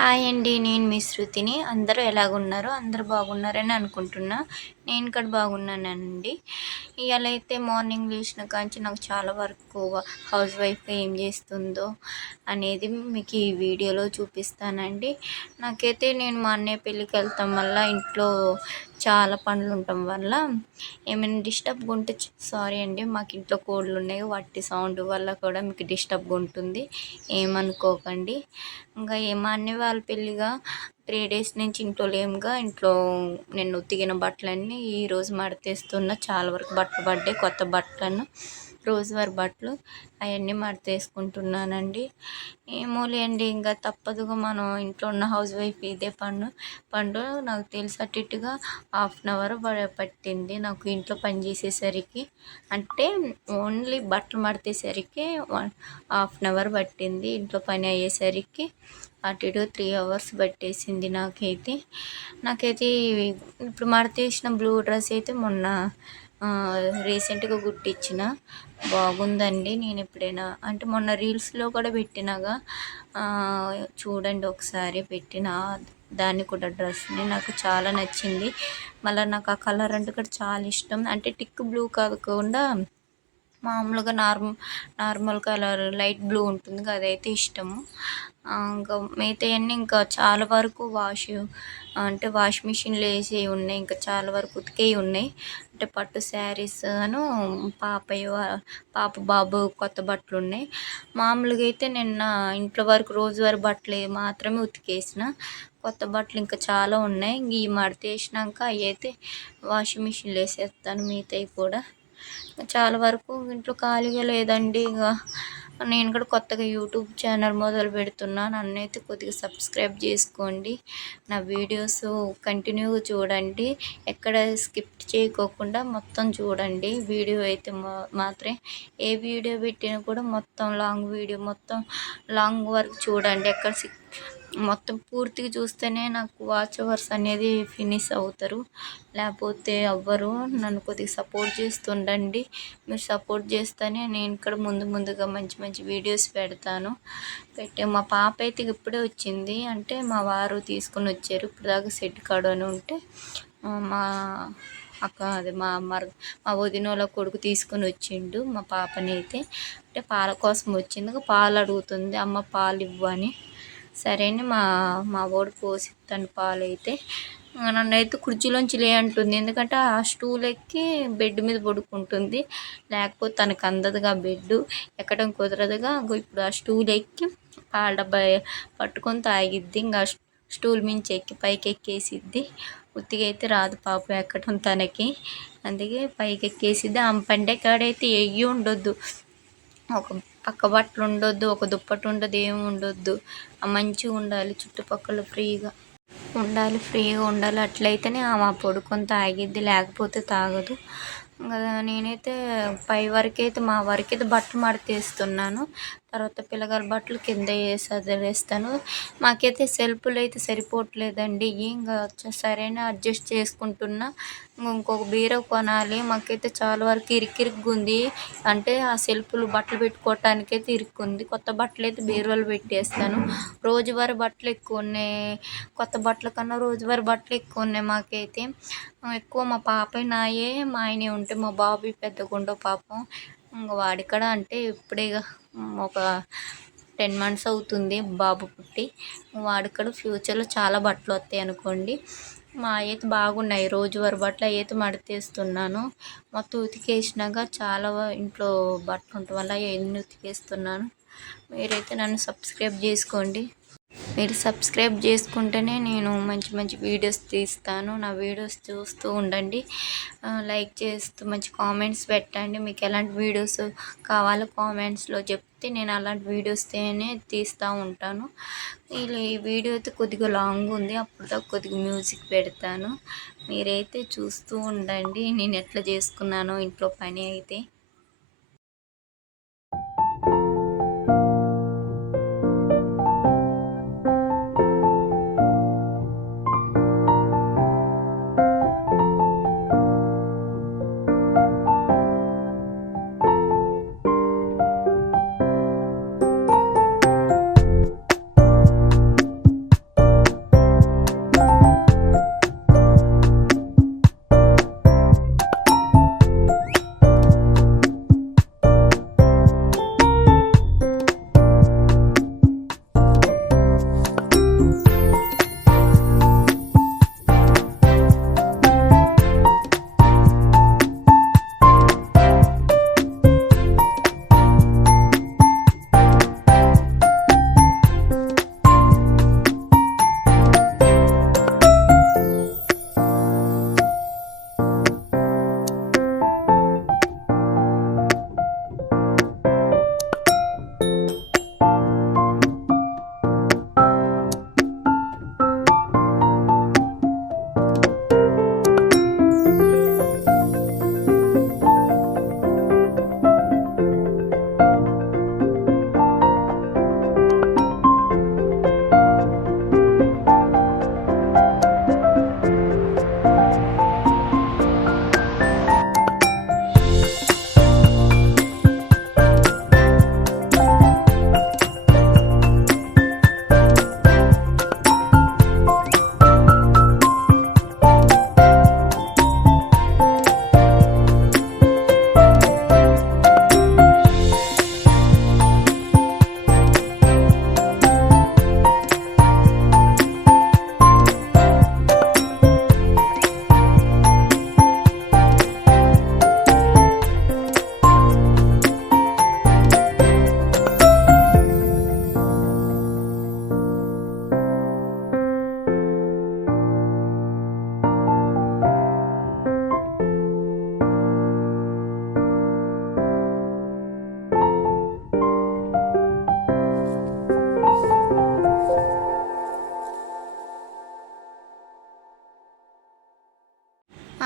Hi అండి. నేను మీ శృతిని. అందరూ ఎలాగున్నారో అందరూ బాగున్నారని అనుకుంటున్నా. నేను కూడా బాగున్నానండి. ఇయాల అయితే మార్నింగ్ లేచిన కాంచి నాకు చాలా వరకు హౌస్ వైఫ్ ఏం చేస్తుందో అనేది మీకు ఈ వీడియోలో చూపిస్తానండి. నాకైతే నేను మా అన్నయ్య పెళ్ళికి వెళ్తాం వల్ల ఇంట్లో చాలా పనులు ఉండటం వల్ల ఏమైనా డిస్టర్బ్గా ఉంటే సారీ అండి. మాకు ఇంట్లో కోళ్ళు ఉన్నాయి, వాటి సౌండ్ వల్ల కూడా మీకు డిస్టర్బ్గా ఉంటుంది, ఏమనుకోకండి. ఇంకా మా అన్నయ్య వాళ్ళ పెళ్ళిగా 3 డేస్ నుంచి ఇంట్లో లేముగా. ఇంట్లో నేను ఉతికిన బట్టలన్నీ ఈరోజు మడతేస్తున్నా. చాలా వరకు బట్టలు పడ్డాయి, కొత్త బట్టలను, రోజువారి బట్టలు అవన్నీ మడతేసుకుంటున్నానండి. ఏమోలే అండి, ఇంకా తప్పదుగా, మనం ఇంట్లో ఉన్న హౌస్ వైఫ్ ఇదే పండు నాకు తెలిసి అటు ఇటుగా 1/2 అవర్ పట్టింది నాకు ఇంట్లో పని చేసేసరికి. అంటే ఓన్లీ బట్టలు మడతేసరికి 1/2 అవర్ పట్టింది. ఇంట్లో పని అయ్యేసరికి అటు ఇటు 3 అవర్స్ పట్టేసింది నాకైతే. ఇప్పుడు మడతేసిన బ్లూ డ్రెస్ అయితే మొన్న రీసెంట్గా కుట్టించిన, బాగుందండి. నేను ఎప్పుడైనా అంటే మొన్న రీల్స్లో కూడా పెట్టినగా, చూడండి ఒకసారి పెట్టిన దాన్ని కూడా, డ్రెస్ని నాకు చాలా నచ్చింది. మళ్ళీ నాకు ఆ కలర్ అంటే కూడా చాలా ఇష్టం. అంటే టిక్ బ్లూ కాకుండా మామూలుగా నార్మల్ కలర్ లైట్ బ్లూ ఉంటుంది కదా, అదైతే ఇష్టము. ఇంకా మిగతావన్నీ ఇంకా చాలా వరకు వాష్ మిషన్లో వేసి ఉన్నాయి, ఇంకా చాలా వరకు ఉతికేవి ఉన్నాయి. అంటే పట్టు శారీస్ అను పాప బాబు కొత్త బట్టలు ఉన్నాయి. మామూలుగా అయితే నిన్న ఇంట్లో వరకు రోజువారి బట్టలు మాత్రమే ఉతికేసిన. కొత్త బట్టలు ఇంకా చాలా ఉన్నాయి. ఇవి మడతేసినాక అవి అయితే వాషింగ్ మిషన్లో వేసేస్తాను. మిగతావి కూడా చాలా వరకు ఇంట్లో ఖాళీగా లేదండి. ఇక నేను కూడా కొత్తగా యూట్యూబ్ ఛానల్ మొదలు పెడుతున్నాను. నన్నైతే కొద్దిగా సబ్స్క్రైబ్ చేసుకోండి. నా వీడియోస్ కంటిన్యూగా చూడండి, ఎక్కడ స్కిప్ చేయకోకుండా మొత్తం చూడండి. వీడియో అయితే మాత్రం ఏ వీడియో పెట్టినా కూడా మొత్తం లాంగ్ వరకు చూడండి. మొత్తం పూర్తిగా చూస్తేనే నాకు వాచ్ అవర్స్ అనేది ఫినిష్ అవుతారు, లేకపోతే అవ్వరు. నన్ను కొద్దిగా సపోర్ట్ చేస్తుండండి. మీరు సపోర్ట్ చేస్తేనే నేను ఇక్కడ ముందుగా మంచి మంచి వీడియోస్ పెడతాను. మా పాప అయితే ఇప్పుడే వచ్చింది, అంటే మా వారు తీసుకుని వచ్చారు. ఇప్పుడు దాకా సెట్ కాడు అని ఉంటే మా మా వదినోళ్ళ కొడుకు తీసుకుని వచ్చిండు మా పాపని అయితే. అంటే పాల కోసం వచ్చింది, పాలు అడుగుతుంది, అమ్మ పాలు ఇవ్వని. సరే అని మా వాడు పోసిస్తాను పాలు. అయితే నన్నైతే కుర్చీలోంచి లే అంటుంది, ఎందుకంటే ఆ స్టూల్ ఎక్కి బెడ్ మీద పడుకుంటుంది. లేకపోతే తనకు అందదుగా, బెడ్ ఎక్కడం కుదరదుగా. ఇప్పుడు ఆ స్టూల్ ఎక్కి పాల డబ్బా పట్టుకొని తాగిద్ది. ఇంకా స్టూల్ మించి ఎక్కి పైకి ఎక్కేసిద్ది. ఉత్తిగా అయితే రాదు పాపం ఎక్కడం తనకి, అందుకే పైకి ఎక్కేసిద్ది. ఆమె పండే కాడైతే ఎయ్యి ఉండొద్దు, ఒక పక్క బట్టలు ఉండొద్దు, ఒక దుప్పటి ఉండదు, ఏమి ఉండొద్దు. మంచిగా ఉండాలి, చుట్టుపక్కల ఫ్రీగా ఉండాలి. అట్లయితేనే ఆమె పడుకొని తాగిద్ది, లేకపోతే తాగదు. నేనైతే పై వరకైతే మా వరకైతే బట్టలు మడతేస్తున్నాను. తర్వాత పిల్లగాల బట్టలు కింద వేసి వదిలేస్తాను. మాకైతే సెల్ఫ్లు అయితే సరిపోవట్లేదండి. ఇంకా సరైన అడ్జస్ట్ చేసుకుంటున్నా. ఇంకొక బీరో కొనాలి. మాకైతే చాలా వరకు ఇరుక్కిరుగ్గా ఉంది. అంటే ఆ సెల్ఫ్లు బట్టలు పెట్టుకోవటానికైతే ఇరుక్కుంది. కొత్త బట్టలు అయితే బీరువాలు పెట్టేస్తాను. రోజువారీ బట్టలు ఎక్కువ ఉన్నాయి, కొత్త బట్టల కన్నా రోజువారీ బట్టలు ఎక్కువ ఉన్నాయి. మాకైతే ఎక్కువ మా పాప నాయే, మా ఆయనే ఉంటాయి. మా బాబు పెద్దగా ఉండవు పాపం. ఇంకా వాడికడ అంటే ఇప్పుడే ఒక 10 months అవుతుంది బాబు పుట్టి. వాడికడ ఫ్యూచర్లో చాలా బట్టలు వస్తాయి అనుకోండి. మా అయితే బాగున్నాయి రోజువారీ బట్టలు, అయితే మడతేస్తున్నాను. మొత్తం ఉతికేసినాక చాలా ఇంట్లో బట్టలు ఉండటం వల్ల అవన్నీ ఉతికేస్తున్నాను. మీరైతే నన్ను సబ్స్క్రైబ్ చేసుకోండి. మీరు సబ్స్క్రైబ్ చేసుకుంటేనే నేను మంచి మంచి వీడియోస్ తీస్తాను. నా వీడియోస్ చూస్తూ ఉండండి, లైక్ చేస్తూ మంచి కామెంట్స్ పెట్టండి. మీకు ఎలాంటి వీడియోస్ కావాలో కామెంట్స్లో చెప్తే నేను అలాంటి వీడియోస్ తీస్తూ ఉంటాను. ఈ వీడియో అయితే కొద్దిగా లాంగ్ ఉంది, అప్పుడు కొద్దిగా మ్యూజిక్ పెడతాను. మీరైతే చూస్తూ ఉండండి నేను ఎట్లా చేసుకున్నానో ఇంట్లో పని అయితే.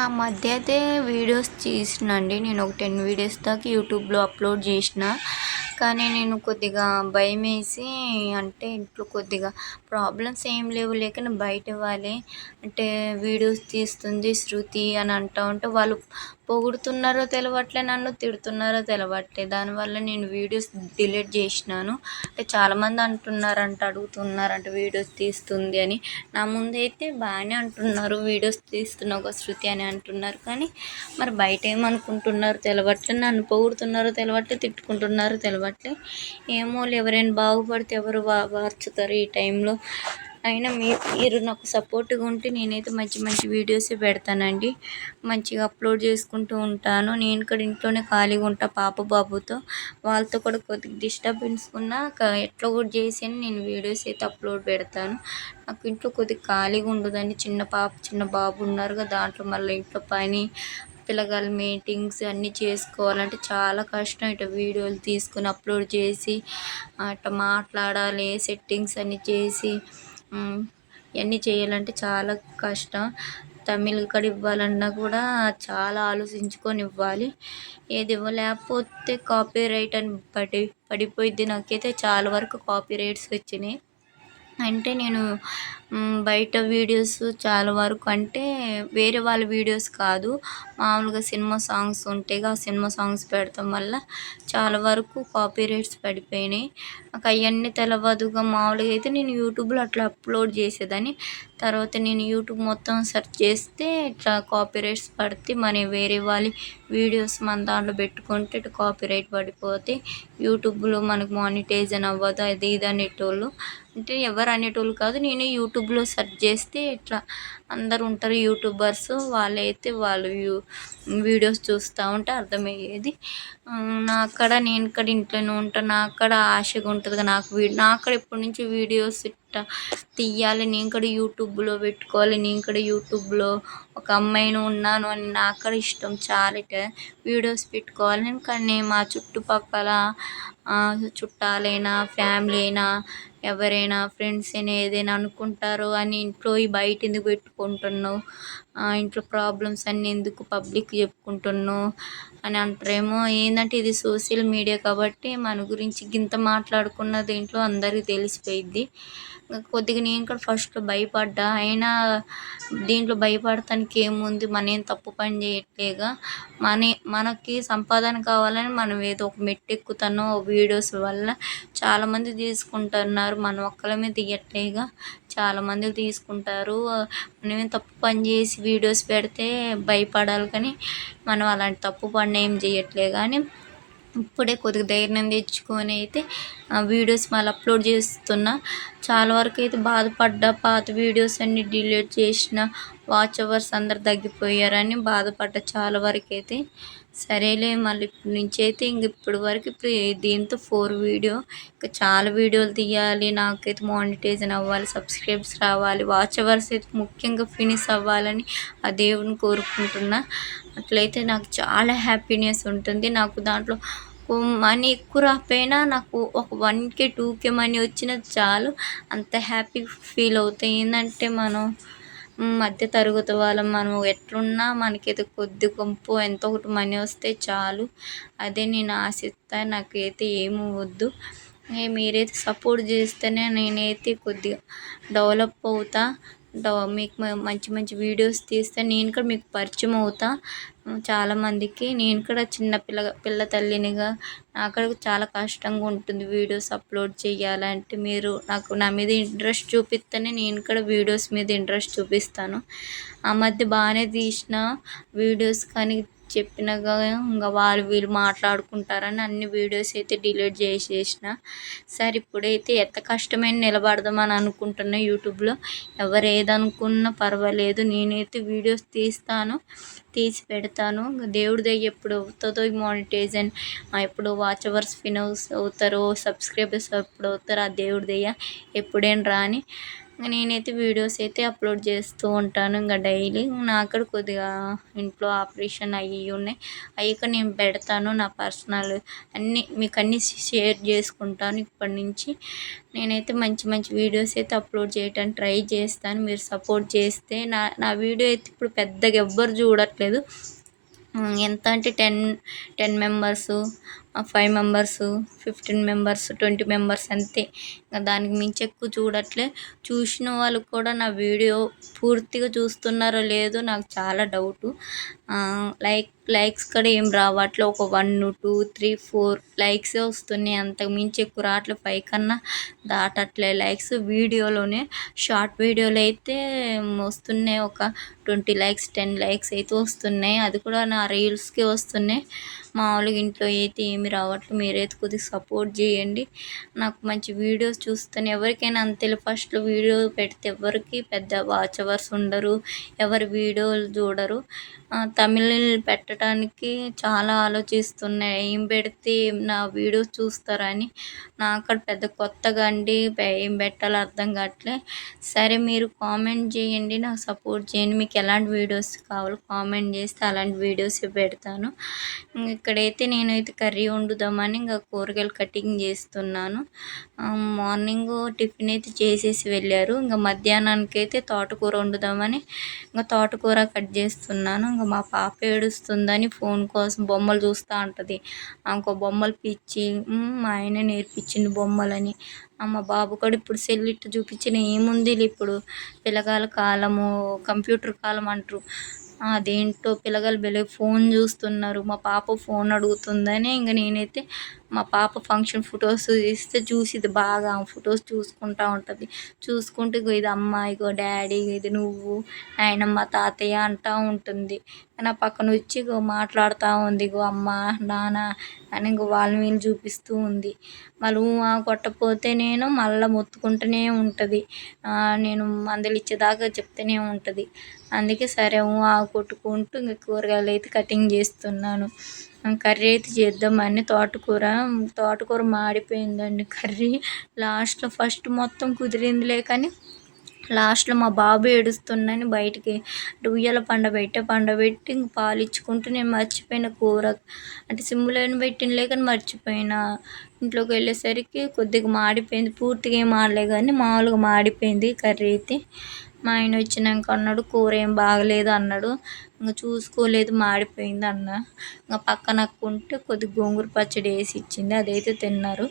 ఆ మధ్య అయితే వీడియోస్ చేసినండి. నేను ఒక 10 వీడియోస్ దాకా యూట్యూబ్‌లో అప్‌లోడ్ చేసిన. కానీ నేను కొద్దిగా భయమేసి, అంటే ఇంట్లో కొద్దిగా ప్రాబ్లమ్స్ ఏం లేవులే కానీ బయట వాళ్ళే అంటే వీడియోస్ తీస్తుంది శృతి అని అంటా ఉంటే వాళ్ళు పొగుడుతున్నారో తెలవట్లే, నన్ను తిడుతున్నారో తెలవట్లే. దానివల్ల నేను వీడియోస్ డిలీట్ చేసినాను. అంటే చాలామంది అంటున్నారంట, అడుగుతున్నారంట వీడియోస్ తీస్తుంది అని. నా ముందైతే బాగానే అంటున్నారు, వీడియోస్ తీస్తున్నావు కదా శృతి అని అంటున్నారు. కానీ మరి బయట ఏమనుకుంటున్నారో తెలవట్లే, నన్ను పొగుడుతున్నారో తెలవట్లే, తిట్టుకుంటున్నారో తెలవట్లే. ఏమోలే, ఎవరైనా బాగుపడితే ఎవరు వార్చుతారు ఈ టైంలో. అయినా మీరు నాకు సపోర్ట్గా ఉంటే నేనైతే మంచి మంచి వీడియోసే పెడతానండి. మంచిగా అప్లోడ్ చేసుకుంటూ ఉంటాను. నేను కూడా ఇంట్లోనే ఖాళీగా ఉంటా పాప బాబుతో. వాళ్ళతో కూడా కొద్దిగా డిస్టర్బెన్స్ ఉన్నా ఎట్లా కూడా చేసి నేను వీడియోస్ అయితే అప్లోడ్ పెడతాను. నాకు ఇంట్లో కొద్దిగా ఖాళీగా ఉండదండి. చిన్న పాప చిన్న బాబు ఉన్నారు కదా, దాంట్లో మళ్ళీ ఇంట్లో పని, పిల్లగాళ్ళ మీటింగ్స్ అన్నీ చేసుకోవాలంటే చాలా కష్టం. ఇట్లా వీడియోలు తీసుకొని అప్లోడ్ చేసి అట్లా మాట్లాడాలి, సెట్టింగ్స్ అన్నీ చేసి ఇవన్నీ చేయాలంటే చాలా కష్టం. తమిళ్ కూడా ఇవ్వాలన్నా కూడా చాలా ఆలోచించుకొని ఇవ్వాలి. ఏది ఇవ్వలేకపోతే కాపీరైట్ అని పడిపోయిద్ది. నాకైతే చాలా వరకు కాపీరైట్స్ వచ్చినాయి. అంటే నేను బయట వీడియోస్ చాలా వరకు, అంటే వేరే వాళ్ళ వీడియోస్ కాదు, మామూలుగా సినిమా సాంగ్స్ ఉంటాయిగా, ఆ సినిమా సాంగ్స్ పెడతాం వల్ల చాలా వరకు కాపీరైట్స్ పడిపోయినాయి. నాకు అవన్నీ తెలవదుగా. మామూలుగా అయితే నేను యూట్యూబ్లో అట్లా అప్లోడ్ చేసేదాన్ని. తర్వాత నేను యూట్యూబ్ మొత్తం సెర్చ్ చేస్తే ఇట్లా కాపీరైట్స్ పడితే మన వేరే వాళ్ళ వీడియోస్ మన దాంట్లో పెట్టుకుంటే ఇట్లా కాపీరైట్ పడిపోతే యూట్యూబ్లో మనకు మానిటైజేషన్ అవ్వదు, అది ఇది అనేటోళ్ళు. అంటే ఎవరు అనేటోళ్ళు కాదు, నేనే యూట్యూబ్లో సెర్చ్ చేస్తే ఇట్లా అందరు ఉంటారు యూట్యూబర్స్, వాళ్ళైతే వాళ్ళు వీడియోస్ చూస్తూ ఉంటే అర్థమయ్యేది. నేను ఇక్కడ ఇంట్లోనే ఉంటాను. నాకు కూడా ఆశగా ఉంటుందిగా, నాకు కూడా ఎప్పటి నుంచి వీడియోస్ ఇట్లా తీయాలి, నేను కూడా యూట్యూబ్లో పెట్టుకోవాలి, నేను కూడా యూట్యూబ్లో ఒక అమ్మాయిని ఉన్నాను అని నాకు కూడా ఇష్టం చాలా. ఇట్లా వీడియోస్ పెట్టుకోవాలని. కానీ మా చుట్టుపక్కల చుట్టాలైనా ఫ్యామిలీ అయినా ఎవరైనా ఫ్రెండ్స్ అయినా ఏదైనా అనుకుంటారో అని ఇంట్లో బయట ఎందుకు పెట్టుకుంటున్నావు, ఇంట్లో ప్రాబ్లమ్స్ అన్నీ ఎందుకు పబ్లిక్ చెప్పుకుంటున్నావు అని అంటారేమో. ఏంటంటే ఇది సోషల్ మీడియా కాబట్టి మన గురించి గింత మాట్లాడుకున్న దీంట్లో అందరికీ తెలిసిపోయిద్ది. కొద్దిగా నేను కూడా ఫస్ట్లో భయపడ్డా. అయినా దీంట్లో భయపడటానికి ఏముంది, మనం ఏం తప్పు పని చేయట్లేగా. మనకి సంపాదన కావాలని మనం ఏదో ఒక మెట్టు ఎక్కుతున్నాం వీడియోస్ వల్ల. చాలామంది తీసుకుంటున్నారు, మనం ఒక్కలమే తీయట్లేగా, చాలామంది తీసుకుంటారు. మనమేం తప్పు పని చేసి వీడియోస్ పెడితే భయపడాలి, కానీ మనం అలాంటి తప్పు పని ఏం చేయట్లే. కానీ ఇప్పుడే కొద్దిగా ధైర్యం తెచ్చుకొని అయితే వీడియోస్ మళ్ళీ అప్లోడ్ చేస్తున్నా. చాలా వరకు అయితే బాధపడ్డా, పాత వీడియోస్ అన్నీ డిలీట్ చేసిన, వాచ్ అవర్స్ అందరు తగ్గిపోయారని బాధపడ్డా చాలా వరకు అయితే. సరేలే, మళ్ళీ ఇప్పటి నుంచి అయితే ఇప్పటి వరకు దీంతో 4 వీడియో, ఇంకా చాలా వీడియోలు తీయాలి, నాకైతే మానిటైజేషన్ అవ్వాలి, సబ్స్క్రైబ్స్ రావాలి, వాచ్ అవర్స్ అయితే ముఖ్యంగా ఫినిష్ అవ్వాలని ఆ దేవుని కోరుకుంటున్నా. అట్లయితే నాకు చాలా హ్యాపీనెస్ ఉంటుంది. నాకు దాంట్లో మనీ ఎక్కువ రాకపోయినా నాకు ఒక 1K 2K మనీ వచ్చినా చాలు, అంత హ్యాపీ ఫీల్ అవుతాయి. ఏంటంటే మనం మధ్య తరగతి వాళ్ళం, మనం ఎట్లున్నా మనకైతే కొద్ది గొప్పో ఎంతో ఒకటి మనీ వస్తే చాలు. అదే నేను ఆశిస్తాను. నాకైతే ఏమీ వద్దు. మీరైతే సపోర్ట్ చేస్తేనే నేనైతే కొద్దిగా డెవలప్ అవుతా. మీకు మంచి మంచి వీడియోస్ తీస్తే నేను కూడా మీకు పరిచయం అవుతా చాలామందికి. నేను కూడా చిన్న పిల్ల తల్లినిగా నాకు కూడా చాలా కష్టంగా ఉంటుంది వీడియోస్ అప్లోడ్ చేయాలంటే. మీరు నాకు నా మీద ఇంట్రెస్ట్ చూపిస్తేనే నేను కూడా వీడియోస్ మీద ఇంట్రెస్ట్ చూపిస్తాను. ఆ మధ్య బాగానే తీసిన వీడియోస్, కానీ చెప్పినగా ఇంకా వాళ్ళు వీళ్ళు మాట్లాడుకుంటారని అన్ని వీడియోస్ అయితే డిలీట్ చేసేసిన. సరే, ఇప్పుడైతే ఎంత కష్టమైన నిలబడదామని అనుకుంటున్నా యూట్యూబ్లో. ఎవరు ఏదనుకున్నా పర్వాలేదు, నేనైతే వీడియోస్ తీస్తాను, తీసి పెడతాను. దేవుడి దయ ఎప్పుడు అవుతుందో ఈ మానిటైజేషన్, ఎప్పుడు వాచ్ అవర్స్ ఫినిష్ అవుతారో, సబ్స్క్రైబర్స్ ఎప్పుడు అవుతారో ఆ దేవుడి దయ, ఎప్పుడేం రాని. నేనైతే వీడియోస్ అయితే అప్లోడ్ చేస్తూ ఉంటాను ఇంక డైలీ. నాకు కూడా కొద్దిగా ఇంట్లో ఆపరేషన్ అయ్యి ఉన్నాయి. అవి కూడా నేను పెడతాను. నా పర్సనల్ అన్నీ మీకు అన్నీ షేర్ చేసుకుంటాను ఇప్పటి నుంచి. నేనైతే మంచి మంచి వీడియోస్ అయితే అప్లోడ్ చేయడానికి ట్రై చేస్తాను. మీరు సపోర్ట్ చేస్తే నా నా వీడియో అయితే ఇప్పుడు పెద్దగా ఎవ్వరు చూడట్లేదు. ఎంత అంటే 10 మెంబర్సు, 5 మెంబర్సు, 15 మెంబర్స్, 20 మెంబర్స్ అంతే. దానికి మించి ఎక్కువ చూడట్లే. చూసిన వాళ్ళు కూడా నా వీడియో పూర్తిగా చూస్తున్నారో లేదో నాకు చాలా డౌటు. లైక్స్ కూడా ఏం రావట్లే. ఒక 1, 2, 3, 4 లైక్సే వస్తున్నాయి. అంతకు మించి ఎక్కువ రావట్లే. 5 కన్నా దాటట్లే లైక్స్. వీడియోలోనే షార్ట్ వీడియోలో అయితే వస్తున్నాయి. ఒక 20 లైక్స్, 10 లైక్స్ అయితే వస్తున్నాయి. అది కూడా నా రీల్స్కి వస్తున్నాయి. మామూలుగా ఇంట్లో అయితే ఏమి రావట్లేదు. మీరైతే కొద్దిగా సపోర్ట్ చేయండి. నాకు మంచి వీడియోస్ చూస్తాను. ఎవరికైనా అంతేలే, ఫస్ట్లో వీడియో పెడితే ఎవరికి పెద్ద వాచ్ అవర్స్ ఉండరు, ఎవరి వీడియోలు చూడరు. తమిళ్ పెట్టడానికి చాలా ఆలోచిస్తున్నాయి. ఏం పెడితే నా వీడియోస్ చూస్తారని. నాకు కూడా పెద్ద కొత్తగా అండి, ఏం పెట్టాలో అర్థం కావట్లే. సరే మీరు కామెంట్ చేయండి, నాకు సపోర్ట్ చేయండి. మీకు ఎలాంటి వీడియోస్ కావాలో కామెంట్ చేస్తే అలాంటి వీడియోస్ పెడతాను. ఇక్కడైతే నేనైతే కర్రీ వండుదామని ఇంకా కూరగాయలు కటింగ్ చేస్తున్నాను. మార్నింగ్ టిఫిన్ అయితే చేసేసి వెళ్ళారు. ఇంకా మధ్యాహ్నానికి అయితే తోటకూర వండుదామని ఇంకా తోటకూర కట్ చేస్తున్నాను. ఇంకా మా పాప ఏడుస్తుందని ఫోన్ కోసం బొమ్మలు చూస్తూ ఉంటుంది. ఇంకో బొమ్మలు పిచ్చి. మా ఆయన నేర్పించింది బొమ్మలని. మా బాబు కూడా ఇప్పుడు సెల్ ఇట్టు చూపించిన ఏముంది ఇప్పుడు పిల్లగాల కాలము, కంప్యూటర్ కాలం అంటారు. అదేంటో పిల్లగాలు ఫోన్ చూస్తున్నారు. మా పాప ఫోన్ అడుగుతుందని ఇంక నేనైతే మా పాప ఫంక్షన్ ఫొటోస్ ఇస్తే చూసిద్ది బాగా. ఫొటోస్ చూసుకుంటూ ఉంటుంది. చూసుకుంటూ ఇగో ఇది అమ్మ, ఇగో డాడీ, ఇది నువ్వు, నాయనమ్మ, తాతయ్య అంటూ ఉంటుంది. నా పక్కన వచ్చి ఇగో మాట్లాడుతూ ఉంది. ఇగో అమ్మ, నాన్న అని ఇంకో వాళ్ళని వీళ్ళు చూపిస్తూ ఉంది. మళ్ళీ కొట్టకపోతే నేను మళ్ళీ మొత్తుకుంటూనే ఉంటుంది. నేను మందులు ఇచ్చేదాకా చెప్తూనే ఉంటుంది. అందుకే సరే కొట్టుకుంటూ ఇంక కూరగాయలు అయితే కటింగ్ చేస్తున్నాను. కర్రీ అయితే చేద్దామని తోటకూర మాడిపోయిందండి కర్రీ. లాస్ట్లో ఫస్ట్ మొత్తం కుదిరిందిలే కానీ లాస్ట్లో మా బాబు ఏడుస్తున్నాని బయటికి ఉయ్యాల పండబెట్టి ఇంక పాలు ఇచ్చుకుంటూ నేను మర్చిపోయిన కూర అంటే సిమ్లోనే పెట్టినలే కానీ మర్చిపోయినా. ఇంట్లోకి వెళ్ళేసరికి కొద్దిగా మాడిపోయింది. పూర్తిగా ఏం మాడలే కానీ మామూలుగా మాడిపోయింది కర్రీ అయితే. మా ఆయన వచ్చినాక అన్నాడు కూర ఏం బాగలేదు అన్నాడు. ఇంకా చూసుకోలేదు మాడిపోయింది అన్న. ఇంకా పక్కన అక్కుంటే కొద్దిగా గోంగూర పచ్చడి వేసి ఇచ్చింది. అదైతే తిన్నారు.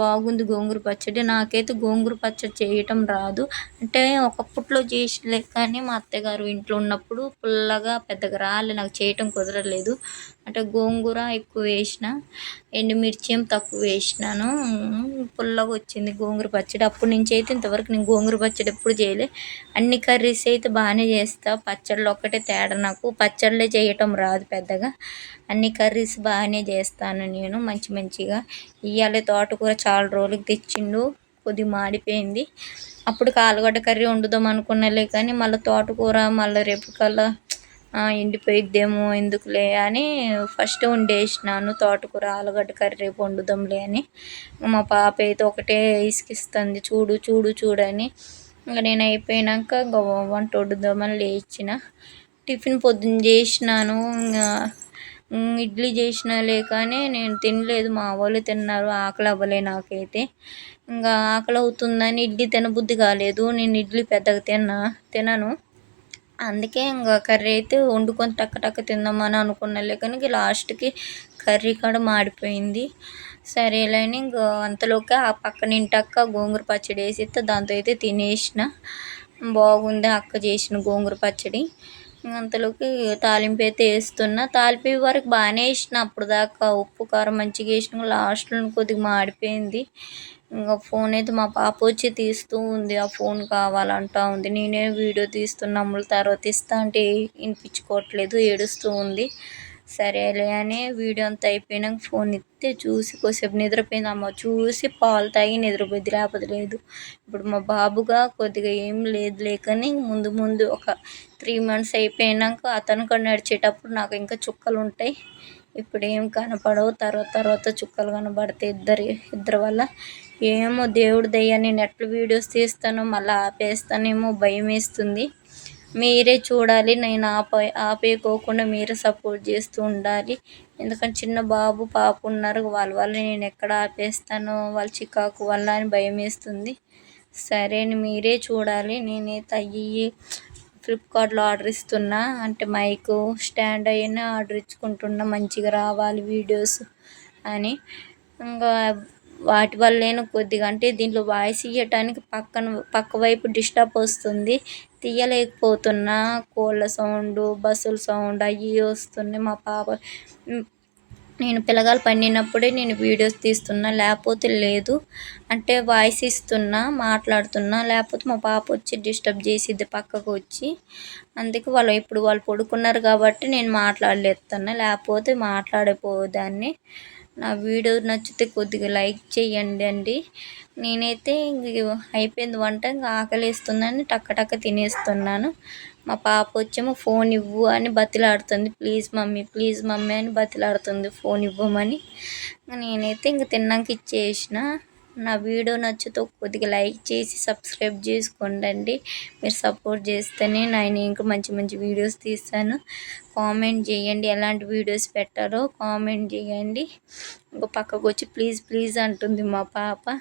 బాగుంది గోంగూర పచ్చడి. నాకైతే గోంగూర పచ్చడి చేయటం రాదు. అంటే ఒకప్పట్లో చేసిలే కానీ మా అత్తగారు ఇంట్లో ఉన్నప్పుడు పుల్లగా పెద్దగా రాలే, నాకు చేయటం కుదరలేదు. అంటే గోంగూర ఎక్కువ వేసిన, ఎండుమిర్చి ఏం తక్కువ వేసినాను. పుల్లగా వచ్చింది గోంగూర పచ్చడి. అప్పటి నుంచి అయితే ఇంతవరకు నేను గోంగూర పచ్చడి ఎప్పుడు చేయలే. అన్ని కర్రీస్ అయితే బాగానే చేస్తా. పచ్చళ్ళు ఒక్కటే తేడా, నాకు పచ్చళ్ళే చేయటం రాదు పెద్దగా. అన్ని కర్రీస్ బాగానే చేస్తాను నేను మంచిగా. ఇవాళ తోటకూర చాలా రోజులకి తెచ్చిండు, కొద్దిగా మాడిపోయింది. అప్పుడు ఆలుగడ్డ కర్రీ వండుదాం అనుకున్నలే కానీ మళ్ళీ తోటకూర మళ్ళీ రేపు కల్లా ఎండిపోయిద్దేమో ఎందుకులే అని ఫస్ట్ వండేసినాను. తోటకూర ఆలుగడ్డ కర్రీ రేపు వండుదాంలే అని. మా పాప అయితే ఒకటే ఇసుకిస్తుంది, చూడని. ఇంకా నేను అయిపోయినాక ఇంకా వంట వండుదామని లేచిన. టిఫిన్ పొద్దున్న చేసినాను. ఇంకా ఇడ్లీ చేసినాలే కానీ నేను తినలేదు. మా వాళ్ళు తిన్నారు. ఆకలి అవ్వలే నాకైతే. ఇంకా ఆకలి అవుతుందని ఇడ్లీ తినబుద్ధి కాలేదు. నేను ఇడ్లీ పెద్దగా తినను. అందుకే ఇంకా కర్రీ అయితే వండుకొని టక్క తిందామని అనుకున్నాలే కానీ లాస్ట్కి కర్రీ కూడా మాడిపోయింది. సరేలే అని ఇంకా అంతలోకి ఆ పక్కన ఇంటక్క గోంగూర పచ్చడి వేసిస్తే దాంతో అయితే తినేసిన. బాగుంది అక్క చేసిన గోంగూర పచ్చడి. అంతలోకి తాలింపు అయితే వేస్తున్నా. తాలింపు వరకు బాగానే వేసిన, అప్పుడు దాకా ఉప్పు కారం మంచిగా వేసిన. లాస్ట్లో కొద్దిగా మాడిపోయింది. ఇంకా ఫోన్ అయితే మా పాప వచ్చి తీస్తూ ఉంది. ఆ ఫోన్ కావాలంటా ఉంది. నేనే వీడియో తీస్తున్నాము తర్వాత ఇస్తా అంటే వినిపించుకోవట్లేదు, ఏడుస్తూ ఉంది. సరేలే అని వీడియో అంతా అయిపోయినాక ఫోన్ ఇస్తే చూసి కొద్దిసేపు నిద్రపోయింది. అమ్మ చూసి పాలు తాగి నిద్రపోయింది, లేకపోతే లేదు. ఇప్పుడు మా బాబుగా కొద్దిగా ఏం లేదులే కానీ ముందు ఒక 3 months అయిపోయినాక అతను కూడా నడిచేటప్పుడు నాకు ఇంకా చుక్కలు ఉంటాయి. ఇప్పుడేం కనపడవు. తర్వాత చుక్కలు కనబడతాయి ఇద్దరి వల్ల. ఏమో దేవుడి దయ, నేను ఎట్లా వీడియోస్ తీస్తానో మళ్ళీ ఆపేస్తానేమో భయమేస్తుంది. మీరే చూడాలి, నేను ఆపేయకోకుండా మీరే సపోర్ట్ చేస్తూ ఉండాలి. ఎందుకంటే చిన్న బాబు పాప ఉన్నారు, వాళ్ళ వల్ల నేను ఎక్కడ ఆపేస్తానో వాళ్ళ చికాకు వల్ల అని భయమేస్తుంది. సరే అని మీరే చూడాలి. నేనైతే అయ్యి ఫ్లిప్కార్ట్లో ఆర్డర్ ఇస్తున్నా, అంటే మైకు స్టాండ్ అయినా ఆర్డర్ ఇచ్చుకుంటున్నా, మంచిగా రావాలి వీడియోస్ అని. ఇంకా వాటి వల్లేను కొద్దిగా, అంటే దీంట్లో వాయిస్ ఇవ్వటానికి పక్క వైపు డిస్టర్బ్ వస్తుంది, తీయలేకపోతున్నా. కోళ్ళ సౌండు, బస్సుల సౌండ్ అవి వస్తున్నాయి. మా పాప, నేను పిల్లగాలు పండినప్పుడే నేను వీడియోస్ తీస్తున్నా, లేకపోతే లేదు. అంటే వాయిస్ ఇస్తున్నా, మాట్లాడుతున్నా, లేకపోతే మా పాప వచ్చి డిస్టర్బ్ చేసిద్ది పక్కకు వచ్చి. అందుకే ఇప్పుడు వాళ్ళు పడుకున్నారు కాబట్టి నేను మాట్లాడలేస్తున్నా, లేకపోతే మాట్లాడిపోదాన్ని. నా వీడియో నచ్చితే కొద్దిగా లైక్ చేయండి. నేనైతే అయిపోయింది వంట, ఇంకా ఆకలిస్తుందని టక్క తినేస్తున్నాను. మా పాప వచ్చేమో ఫోన్ ఇవ్వు అని బతిలాడుతుంది, ప్లీజ్ మమ్మీ అని బతిలాడుతుంది ఫోన్ ఇవ్వమని. నేనైతే ఇంక తిన్నాక ఇచ్చేసిన. నా వీడియో నచ్చితే కొద్దిగా లైక్ చేసి సబ్స్క్రైబ్ చేసుకోండి. మీరు సపోర్ట్ చేస్తేనే నేను ఇంకా మంచి వీడియోస్ తీస్తాను. కామెంట్ చేయండి, ఎలాంటి వీడియోస్ పెట్టాలో కామెంట్ చేయండి. ఇంకో పక్కకు వచ్చి ప్లీజ్ అంటుంది మా పాప.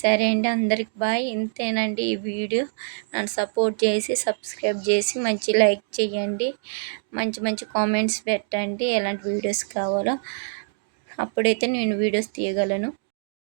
సరే అండి, అందరికి బాయ్. ఇంతేనండి ఈ వీడియో. నన్ను సపోర్ట్ చేసి సబ్స్క్రైబ్ చేసి మంచి లైక్ చేయండి, మంచి కామెంట్స్ పెట్టండి ఎలాంటి వీడియోస్ కావాలో. అప్పుడైతే నేను వీడియోస్ తీయగలను.